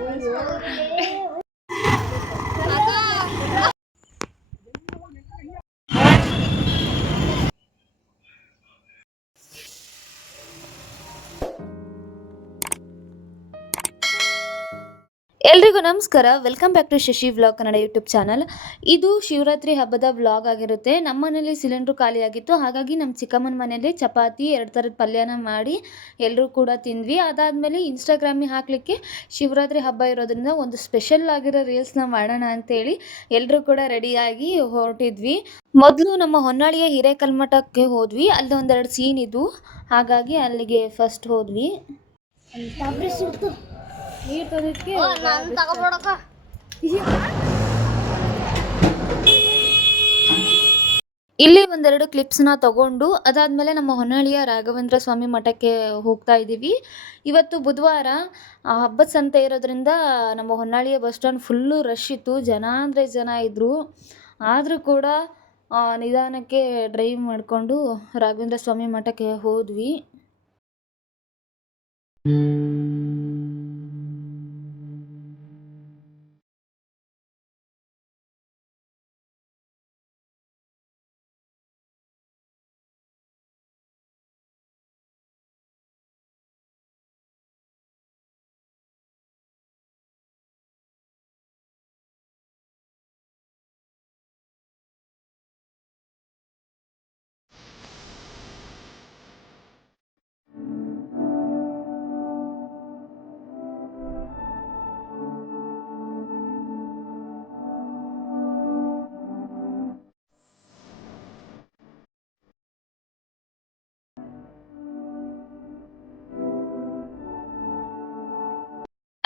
오늘 ಎಲ್ರಿಗೂ ನಮಸ್ಕಾರ. Welcome back to Shashi vlog Kannada YouTube channel ಇದು ಶಿವರಾತ್ರಿ ಹಬ್ಬದ ವ್ಲಾಗ್ ಆಗಿರುತ್ತೆ. ನಮ್ಮ ಮನೇಲಿ ಸಿಲಿಂಡ್ರು ಖಾಲಿಯಾಗಿತ್ತು ಹಾಗಾಗಿ ನಮ್ಮ ಚಿಕ್ಕಮ್ಮನ ಮನೇಲಿ ಚಪಾತಿ, ಎರಡು ಥರದ ಪಲ್ಯನ ಮಾಡಿ ಎಲ್ಲರೂ ಕೂಡ ತಿಂದ್ವಿ. ಅದಾದಮೇಲೆ ಇನ್ಸ್ಟಾಗ್ರಾಮಿಗೆ ಹಾಕಲಿಕ್ಕೆ ಶಿವರಾತ್ರಿ ಹಬ್ಬ ಇರೋದ್ರಿಂದ ಒಂದು ಸ್ಪೆಷಲ್ ಆಗಿರೋ ರೀಲ್ಸ್ನ ಮಾಡೋಣ ಅಂತೇಳಿ ಎಲ್ಲರೂ ಕೂಡ ರೆಡಿಯಾಗಿ ಹೊರಟಿದ್ವಿ. ಮೊದಲು ನಮ್ಮ ಹೊನ್ನಾಳಿಯ ಹಿರೇಕಲ್ಮಠಕ್ಕೆ ಹೋದ್ವಿ. ಅಲ್ಲಿ ಒಂದೆರಡು ಸೀನ್ ಇದ್ವು. ಹಾಗಾಗಿ ಅಲ್ಲಿಗೆ ಫಸ್ಟ್ ಹೋದ್ವಿ. ನೀರು ತರೋದಕ್ಕೆ ಇಲ್ಲಿ ಒಂದೆರಡು ಕ್ಲಿಪ್ಸ್ನ ತಗೊಂಡು ಅದಾದಮೇಲೆ ನಮ್ಮ ಹೊನ್ನಾಳಿಯ ರಾಘವೇಂದ್ರ ಸ್ವಾಮಿ ಮಠಕ್ಕೆ ಹೋಗ್ತಾ ಇದ್ದೀವಿ. ಇವತ್ತು ಬುಧವಾರ ಹಬ್ಬದ ಸಂತೆ ಇರೋದ್ರಿಂದ ನಮ್ಮ ಹೊನ್ನಾಳಿಯ ಬಸ್ ಸ್ಟ್ಯಾಂಡ್ ಫುಲ್ಲು ರಶ್ ಇತ್ತು. ಜನ ಅಂದರೆ ಜನ ಇದ್ದರು ಆದರೂ ಕೂಡ ನಿಧಾನಕ್ಕೆ ಡ್ರೈವ್ ಮಾಡಿಕೊಂಡು ರಾಘವೇಂದ್ರ ಸ್ವಾಮಿ ಮಠಕ್ಕೆ ಹೋದ್ವಿ.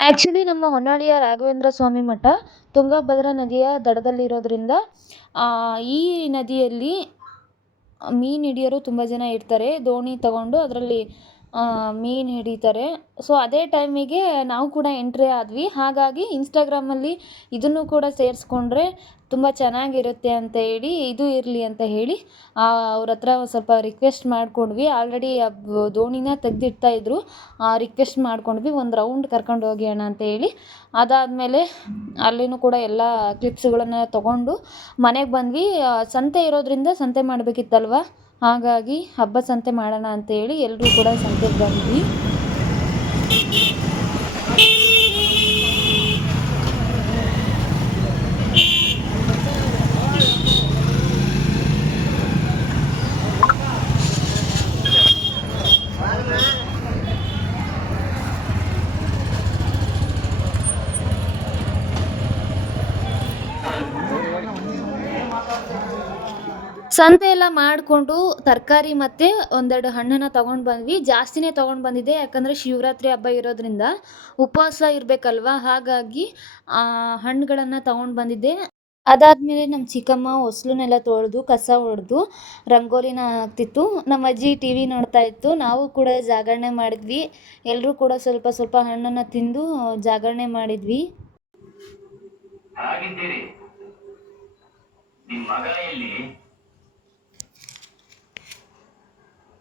ಆ್ಯಕ್ಚುಲಿ ನಮ್ಮ ಹೊನ್ನಾಳಿಯ ರಾಘವೇಂದ್ರ ಸ್ವಾಮಿ ಮಠ ತುಂಗಭದ್ರಾ ನದಿಯ ದಡದಲ್ಲಿರೋದ್ರಿಂದ ಈ ನದಿಯಲ್ಲಿ ಮೀನು ಹಿಡಿಯೋರು ತುಂಬ ಜನ ಇರ್ತಾರೆ. ದೋಣಿ ತಗೊಂಡು ಅದರಲ್ಲಿ ಮೀನು ಹಿಡಿತಾರೆ. ಸೊ ಅದೇ ಟೈಮಿಗೆ ನಾವು ಕೂಡ ಎಂಟ್ರಿ ಆದ್ವಿ. ಹಾಗಾಗಿ ಇನ್ಸ್ಟಾಗ್ರಾಮಲ್ಲಿ ಇದನ್ನು ಕೂಡ ಸೇರಿಸ್ಕೊಂಡ್ರೆ ತುಂಬ ಚೆನ್ನಾಗಿರುತ್ತೆ ಅಂತ ಹೇಳಿ, ಇದು ಇರಲಿ ಅಂತ ಹೇಳಿ ಅವ್ರ ಹತ್ರ ಸ್ವಲ್ಪ ರಿಕ್ವೆಸ್ಟ್ ಮಾಡ್ಕೊಂಡ್ವಿ. ಆಲ್ರೆಡಿ ದೋಣಿನ ತೆಗ್ದಿಡ್ತಾ ಆ ರಿಕ್ವೆಸ್ಟ್ ಮಾಡ್ಕೊಂಡ್ವಿ. ಒಂದು ರೌಂಡ್ ಕರ್ಕೊಂಡು ಹೋಗಿ ಅಣ್ಣ ಅಂತ ಹೇಳಿ. ಅದಾದಮೇಲೆ ಅಲ್ಲಿನೂ ಕೂಡ ಎಲ್ಲ ಕ್ಲಿಪ್ಸ್ಗಳನ್ನು ತಗೊಂಡು ಮನೆಗೆ ಬಂದ್ವಿ. ಸಂತೆ ಇರೋದ್ರಿಂದ ಸಂತೆ ಮಾಡಬೇಕಿತ್ತಲ್ವ? ಹಾಗಾಗಿ ಹಬ್ಬ ಸಂತೆ ಮಾಡೋಣ ಅಂತ ಹೇಳಿ ಎಲ್ಲರೂ ಕೂಡ ಸಂತೆಗೆ ಬಂದ್ವಿ. ಸಂತೆ ಎಲ್ಲ ಮಾಡಿಕೊಂಡು ತರಕಾರಿ ಮತ್ತು ಒಂದೆರಡು ಹಣ್ಣನ್ನು ತೊಗೊಂಡು ಬಂದ್ವಿ. ಜಾಸ್ತಿನೇ ತೊಗೊಂಡು ಬಂದಿದ್ದೆ ಯಾಕಂದರೆ ಶಿವರಾತ್ರಿ ಹಬ್ಬ ಇರೋದ್ರಿಂದ ಉಪವಾಸ ಇರ್ಬೇಕಲ್ವಾ? ಹಾಗಾಗಿ ಹಣ್ಣುಗಳನ್ನು ತೊಗೊಂಡು ಬಂದಿದ್ದೆ. ಅದಾದಮೇಲೆ ನಮ್ಮ ಚಿಕ್ಕಮ್ಮ ಹೊಸ್ಲನ್ನೆಲ್ಲ ತೊಳೆದು, ಕಸ ಹೊಡೆದು ರಂಗೋಲಿನ ಹಾಕ್ತಿತ್ತು. ನಮ್ಮ ಅಜ್ಜಿ ಟಿ ವಿ ನೋಡ್ತಾ ಇತ್ತು. ನಾವು ಕೂಡ ಜಾಗರಣೆ ಮಾಡಿದ್ವಿ. ಎಲ್ಲರೂ ಕೂಡ ಸ್ವಲ್ಪ ಸ್ವಲ್ಪ ಹಣ್ಣನ್ನು ತಿಂದು ಜಾಗರಣೆ ಮಾಡಿದ್ವಿ. ಹಾಗಿದ್ದೀರಿ.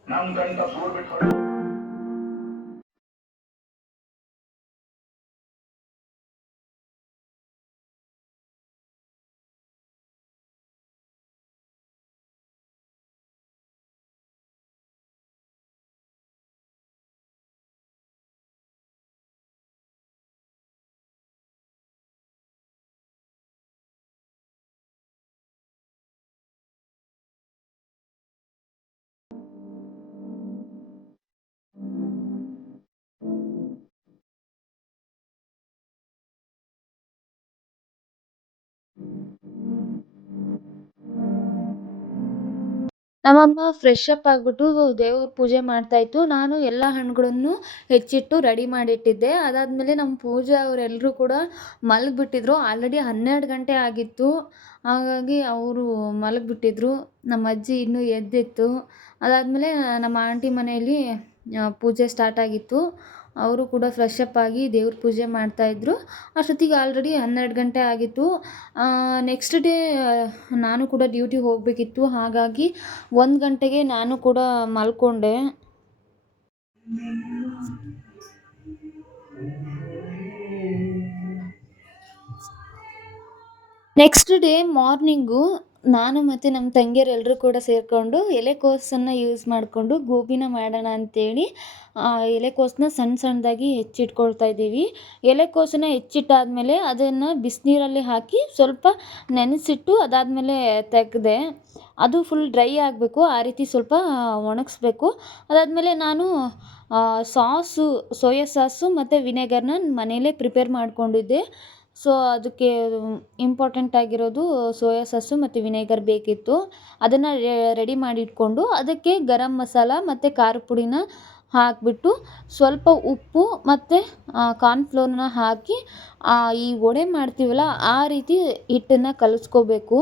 ನಿಮ್ ಮಗ ಎಲ್ಲಿ ನಮ್ ಗಂಡ ಸೂರ್ ನಮ್ಮಮ್ಮ ಫ್ರೆಶ್ ಅಪ್ ಆಗಿಬಿಟ್ಟು ದೇವ್ರ ಪೂಜೆ ಮಾಡ್ತಾ ಇತ್ತು. ನಾನು ಎಲ್ಲ ಹಣ್ಣುಗಳನ್ನು ಹೆಚ್ಚಿಟ್ಟು ರೆಡಿ ಮಾಡಿಟ್ಟಿದ್ದೆ. ಅದಾದಮೇಲೆ ನಮ್ಮ ಪೂಜಾ ಅವರೆಲ್ಲರೂ ಕೂಡ ಮಲಗಿಬಿಟ್ಟಿದ್ರು. ಆಲ್ರೆಡಿ ಹನ್ನೆರಡು ಗಂಟೆ ಆಗಿತ್ತು. ಹಾಗಾಗಿ ಅವರು ಮಲಗಿಬಿಟ್ಟಿದ್ರು. ನಮ್ಮ ಅಜ್ಜಿ ಇನ್ನೂ ಎದ್ದಿತ್ತು. ಅದಾದಮೇಲೆ ನಮ್ಮ ಆಂಟಿ ಮನೆಯಲ್ಲಿ ಪೂಜೆ ಸ್ಟಾರ್ಟ್ ಆಗಿತ್ತು. ಅವರು ಕೂಡ ಫ್ರೆಶ್ ಅಪ್ ಆಗಿ ದೇವ್ರ ಪೂಜೆ ಮಾಡ್ತಾಯಿದ್ರು ಅಷ್ಟೊತ್ತಿಗೆ ಆಲ್ರೆಡಿ ಹನ್ನೆರಡು ಗಂಟೆ ಆಗಿತ್ತು. ನೆಕ್ಸ್ಟ್ ಡೇ ನಾನು ಕೂಡ ಡ್ಯೂಟಿ ಹೋಗಬೇಕಿತ್ತು. ಹಾಗಾಗಿ ಒಂದು ಗಂಟೆಗೆ ನಾನು ಕೂಡ ಮಲ್ಕೊಂಡೆ. ನೆಕ್ಸ್ಟ್ ಡೇ ಮಾರ್ನಿಂಗು ನಾನು ಮತ್ತು ನಮ್ಮ ತಂಗಿಯರು ಎಲ್ಲರೂ ಕೂಡ ಸೇರಿಕೊಂಡು ಎಲೆಕೋಸನ್ನು ಯೂಸ್ ಮಾಡಿಕೊಂಡು ಗೋಬಿನ ಮಾಡೋಣ ಅಂತೇಳಿ ಎಲೆಕೋಸನ್ನ ಸಣ್ಣ ಸಣ್ಣದಾಗಿ ಹೆಚ್ಚಿಟ್ಕೊಳ್ತಾ ಇದ್ದೀವಿ. ಎಲೆಕೋಸನ್ನ ಹೆಚ್ಚಿಟ್ಟಾದಮೇಲೆ ಅದನ್ನು ಬಿಸಿನೀರಲ್ಲಿ ಹಾಕಿ ಸ್ವಲ್ಪ ನೆನೆಸಿಟ್ಟು ಅದಾದಮೇಲೆ ತೆಗೆದೆ, ಅದು ಫುಲ್ ಡ್ರೈ ಆಗಬೇಕು, ಆ ರೀತಿ ಸ್ವಲ್ಪ ಒಣಗಿಸ್ಬೇಕು. ಅದಾದಮೇಲೆ ನಾನು ಸಾಸು, ಸೋಯಾ ಸಾಸು ಮತ್ತು ವಿನೆಗರ್ನ ಮನೆಯಲ್ಲೇ ಪ್ರಿಪೇರ್ ಮಾಡಿಕೊಂಡಿದ್ದೆ. ಸೊ ಅದಕ್ಕೆ ಇಂಪಾರ್ಟೆಂಟ್ ಆಗಿರೋದು ಸೋಯಾ ಸಾಸು ಮತ್ತು ವಿನೆಗರ್ ಬೇಕಿತ್ತು. ಅದನ್ನು ರೆಡಿ ಮಾಡಿ ಇಟ್ಕೊಂಡು ಅದಕ್ಕೆ ಗರಂ ಮಸಾಲ ಮತ್ತು ಖಾರದ ಪುಡಿನ ಹಾಕಿಬಿಟ್ಟು ಸ್ವಲ್ಪ ಉಪ್ಪು ಮತ್ತು ಕಾರ್ನ್ಫ್ಲೋರ್ನ ಹಾಕಿ ಈ ವಡೆ ಮಾಡ್ತೀವಲ್ಲ ಆ ರೀತಿ ಹಿಟ್ಟನ್ನು ಕಲಿಸ್ಕೋಬೇಕು.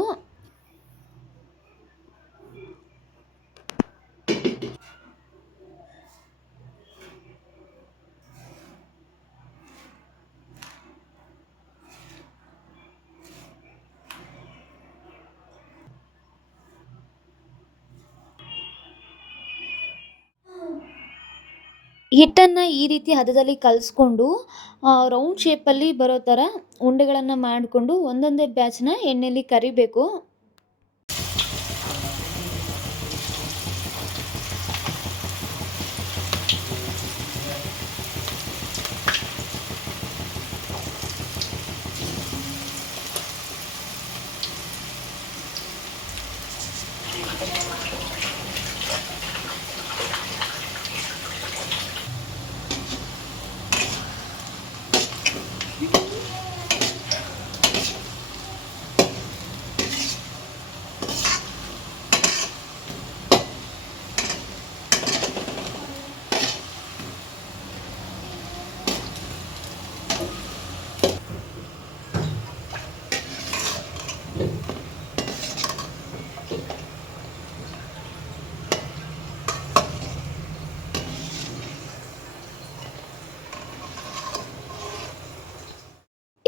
ಹಿಟ್ಟನ್ನು ಈ ರೀತಿ ಹದದಲ್ಲಿ ಕಲಿಸ್ಕೊಂಡು ರೌಂಡ್ ಶೇಪಲ್ಲಿ ಬರೋ ಥರ ಉಂಡೆಗಳನ್ನು ಮಾಡಿಕೊಂಡು ಒಂದೊಂದೇ ಬ್ಯಾಚನ್ನ ಎಣ್ಣೆಯಲ್ಲಿ ಕರಿಬೇಕು.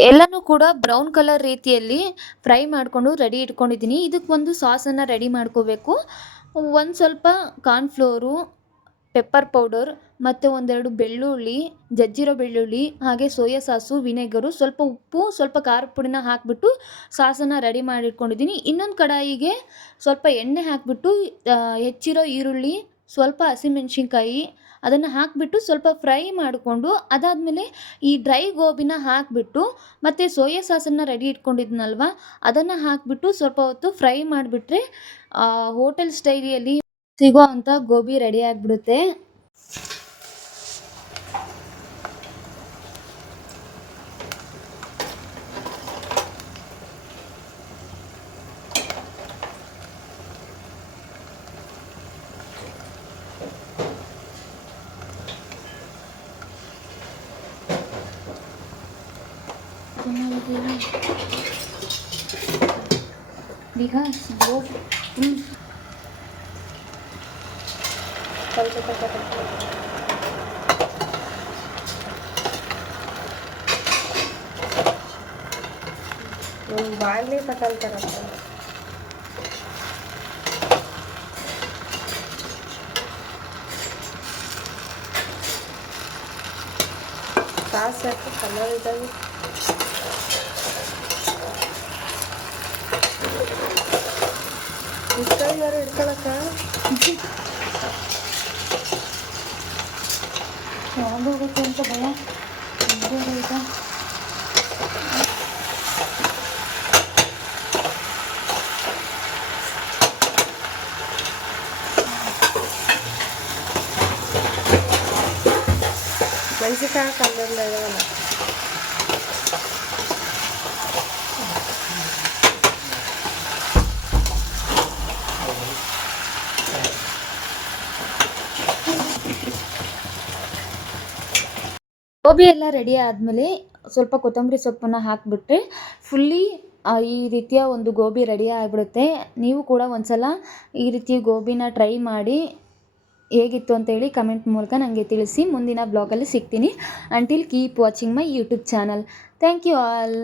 ಎಲ್ಲನೂ ಕೂಡ ಬ್ರೌನ್ ಕಲರ್ ರೀತಿಯಲ್ಲಿ ಫ್ರೈ ಮಾಡಿಕೊಂಡು ರೆಡಿ ಇಟ್ಕೊಂಡಿದ್ದೀನಿ. ಇದಕ್ಕೆ ಒಂದು ಸಾಸನ್ನು ರೆಡಿ ಮಾಡ್ಕೋಬೇಕು. ಒಂದು ಸ್ವಲ್ಪ ಕಾರ್ನ್ಫ್ಲೋರು ಪೆಪ್ಪರ್ ಪೌಡರ್ ಮತ್ತು ಒಂದೆರಡು ಬೆಳ್ಳುಳ್ಳಿ, ಜಜ್ಜಿರೋ ಬೆಳ್ಳುಳ್ಳಿ, ಹಾಗೆ ಸೋಯಾ ಸಾಸು, ವಿನೆಗರು, ಸ್ವಲ್ಪ ಉಪ್ಪು, ಸ್ವಲ್ಪ ಖಾರ ಪುಡಿನ ಹಾಕಿಬಿಟ್ಟು ಸಾಸನ್ನು ರೆಡಿ ಮಾಡಿ ಇಟ್ಕೊಂಡಿದ್ದೀನಿ ಇನ್ನೊಂದು ಕಡಾಯಿಗೆ ಸ್ವಲ್ಪ ಎಣ್ಣೆ ಹಾಕಿಬಿಟ್ಟು ಹೆಚ್ಚಿರೋ ಈರುಳ್ಳಿ ಸ್ವಲ್ಪ ಹಸಿಮೆಣ್ಸಿನ್ಕಾಯಿ ಅದನ್ನು ಹಾಕಿಬಿಟ್ಟು ಸ್ವಲ್ಪ ಫ್ರೈ ಮಾಡಿಕೊಂಡು ಅದಾದಮೇಲೆ ಈ ಡ್ರೈ ಗೋಬಿನ ಹಾಕಿಬಿಟ್ಟು ಮತ್ತು ಸೋಯಾ ಸಾಸನ್ನು ರೆಡಿ ಇಟ್ಕೊಂಡಿದ್ನಲ್ವ, ಅದನ್ನು ಹಾಕಿಬಿಟ್ಟು ಸ್ವಲ್ಪ ಹೊತ್ತು ಫ್ರೈ ಮಾಡಿಬಿಟ್ರೆ ಹೋಟೆಲ್ ಸ್ಟೈಲಿಯಲ್ಲಿ ಸಿಗೋ ಅಂಥ ಗೋಬಿ ರೆಡಿ ಆಗಿಬಿಡುತ್ತೆ. Bigas, buhok. Mm. ಒಂದು ಬಾಣಲಿ ತಗೊಳ್ತಾರಪ್ಪ ಸಾಸ್ ಹಾಕಿ ಕಲರ್ ಇದ್ದಾವೆ ಇಟ್ಕೊಳ್ಳಾರ ಇಟ್ಕೊಳಕ್ಕ ಹೋಗುತ್ತೆ ಅಂತ ಭಯ? ಹಿಂಗೆ ಆಗೋಯ್ತಾ? ಗೋಬಿ ಎಲ್ಲ ರೆಡಿ ಆದಮೇಲೆ ಸ್ವಲ್ಪ ಕೊತ್ತಂಬರಿ ಸೊಪ್ಪನ್ನು ಹಾಕಿಬಿಟ್ರೆ ಫುಲ್ಲಿ ಈ ರೀತಿಯ ಒಂದು ಗೋಬಿ ರೆಡಿ ಆಗಿಬಿಡುತ್ತೆ. ನೀವು ಕೂಡ ಒಂದು ಸಲ ಈ ರೀತಿ ಗೋಬಿನ ಟ್ರೈ ಮಾಡಿ ಹೇಗಿತ್ತು ಅಂತೇಳಿ ಕಮೆಂಟ್ ಮೂಲಕ ನನಗೆ ತಿಳಿಸಿ. ಮುಂದಿನ ಬ್ಲಾಗಲ್ಲಿ ಸಿಗ್ತೀನಿ. Until keep watching my YouTube channel thank you all